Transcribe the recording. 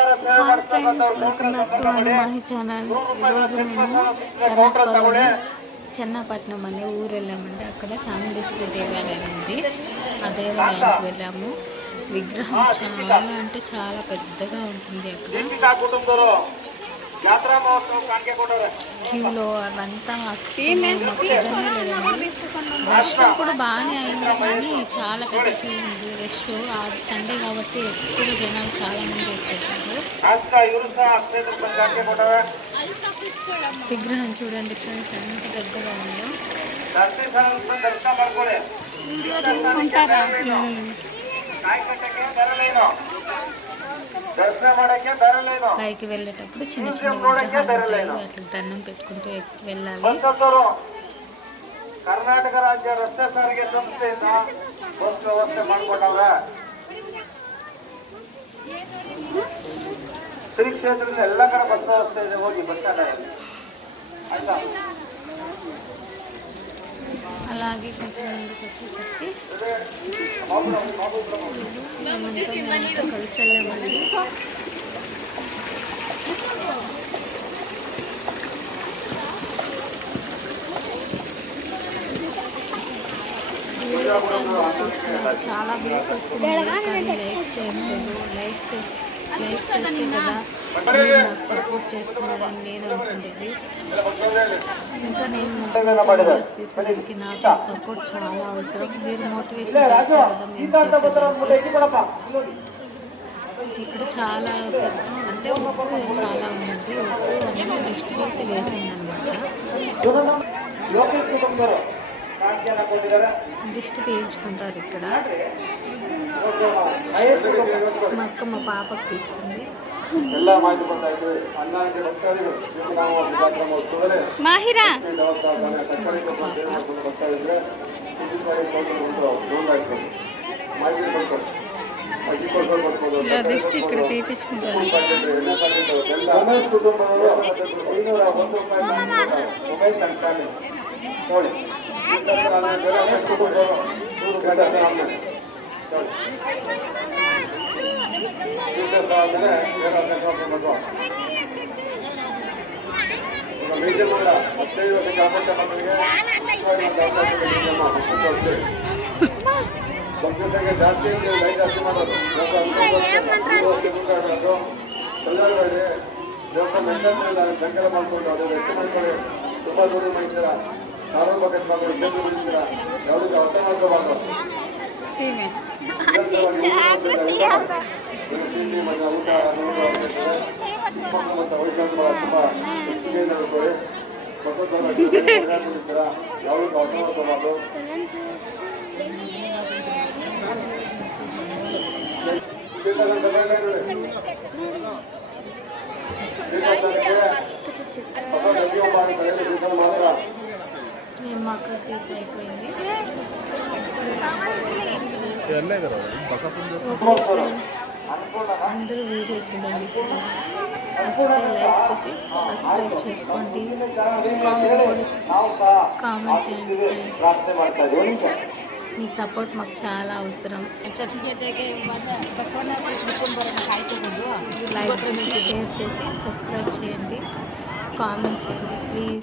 Hi friends, welcome back to అనుమాహి channel. ఈరోజు మేము కర్ణాటకలోని చెన్నపట్నం అనే ఊరు వెళ్ళామండి. అక్కడ చాముండేశ్వరి దేవాలయం ఉంది. ఆ దేవాలయానికి వెళ్ళాము. విగ్రహం చాలా అంటే చాలా పెద్దగా ఉంటుంది. అక్కడ క్యూలో అవంతా అస్సలు మాకు కుదరనే లేదండి. దర్శనం కూడా బాగానే అయింది, కానీ చాలా పెద్ద క్యూ ఉంది. రష్ సండే కాబట్టి ఎక్కువ జనాలు చాలా మంది వచ్చేసారు. విగ్రహం చూడండి ఫ్రెండ్స్, ఎంత పెద్దగా ఉందో. పైకి వెళ్ళేటప్పుడు చిన్న చిన్న విగ్రహాలు ఉంటాయి, అట్లా దండం పెట్టుకుంటూ వెళ్ళాలి. ಕರ್ನಾಟಕ ರಾಜ್ಯ ರಸ್ತೆ ಸಾರಿಗೆ ಸಂಸ್ಥೆಯಿಂದ ಬಸ್ ವ್ಯವಸ್ಥೆ ಮಾಡಿಕೊಂಡವ್ರೆ. ಶ್ರೀ ಕ್ಷೇತ್ರದಿಂದ ಎಲ್ಲ ಕಡೆ ಬಸ್ ವ್ಯವಸ್ಥೆ ಇದೆ, ಹೋಗಿ ಬಸ್ ಸ್ಟ್ಯಾಂಡ್ ಆಯ್ತಾ. అలాగే కొంచెం ముందుకు వచ్చేసరికి కలిసి వెళ్ళామండి. చాలా వ్యూస్ వస్తున్నాయి, కానీ లైక్ చేయట్లేదు. లైక్ చేస్తే కదా మీరు నాకు సపోర్ట్ చేస్తున్నారని నేను అనుకుంటుంది. ఇంకా నేను మంచిగా వీడియోస్ తీసేదానికి నాకు సపోర్ట్ చాలా అవసరం. మీరు మోటివేషన్ చేస్తే కదా మేము చేసేదానికి. ఇక్కడ చాలా అంటే ఉప్పు చాలా ఉందండి. ఉప్పు అనేది లిస్ట్ చేసి వేసిందనమాట. దిష్టి తీయించుకుంటారు ఇక్కడ. మా అక్క మా పాపకు తీస్తుంది. మాహిరా ఇలా దిష్టి ఇక్కడ తీపించుకుంటారు. ಜಾಸ್ತಿ ಲೈಟ್ ಜಾಸ್ತಿ ಮಾಡೋದು ಸಂಕಲ ಮಾಡ್ಕೊಂಡು ಅದು ವೆಚ್ಚ ಮಾಡ್ಕೊಳ್ಳಿ. ತುಂಬಾ ದೂರ ಮಾಡಿದ್ದೀರ, ಸಾವಿರ ಬಕೆಟ್ ಮಾಡ್ಕೊಂಡು ಇಬ್ಬರು ಬಿಡ್ತೀರ, ಯಾವ್ದಕ್ಕೆ ಅರ್ಥ ಮಾಡ್ಕೋಬಾರ್ದು. ಮತ್ತೆ ಊಟ ಮತ್ತೆ ವಯಸ್ಸಾದ ತುಂಬಾ ನೋಡ್ಕೊಳ್ಳಿ. ಮಕ್ಕಳು ಯಾವ್ದಕ್ಕೆ ಅರ್ಥ ಮಾಡ್ಕೋಬಾರ್ದು. అయిపోయింది. అందరూ వీడియో చూడండి, నచ్చితే లైక్ చేసి సబ్స్క్రైబ్ చేసుకోండి, కామెంట్ చేయండి ఫ్రెండ్స్. మీ సపోర్ట్ మాకు చాలా అవసరం. లైక్ చేసి షేర్ చేసి సబ్స్క్రైబ్ చేయండి, కామెంట్ చేయండి ప్లీజ్.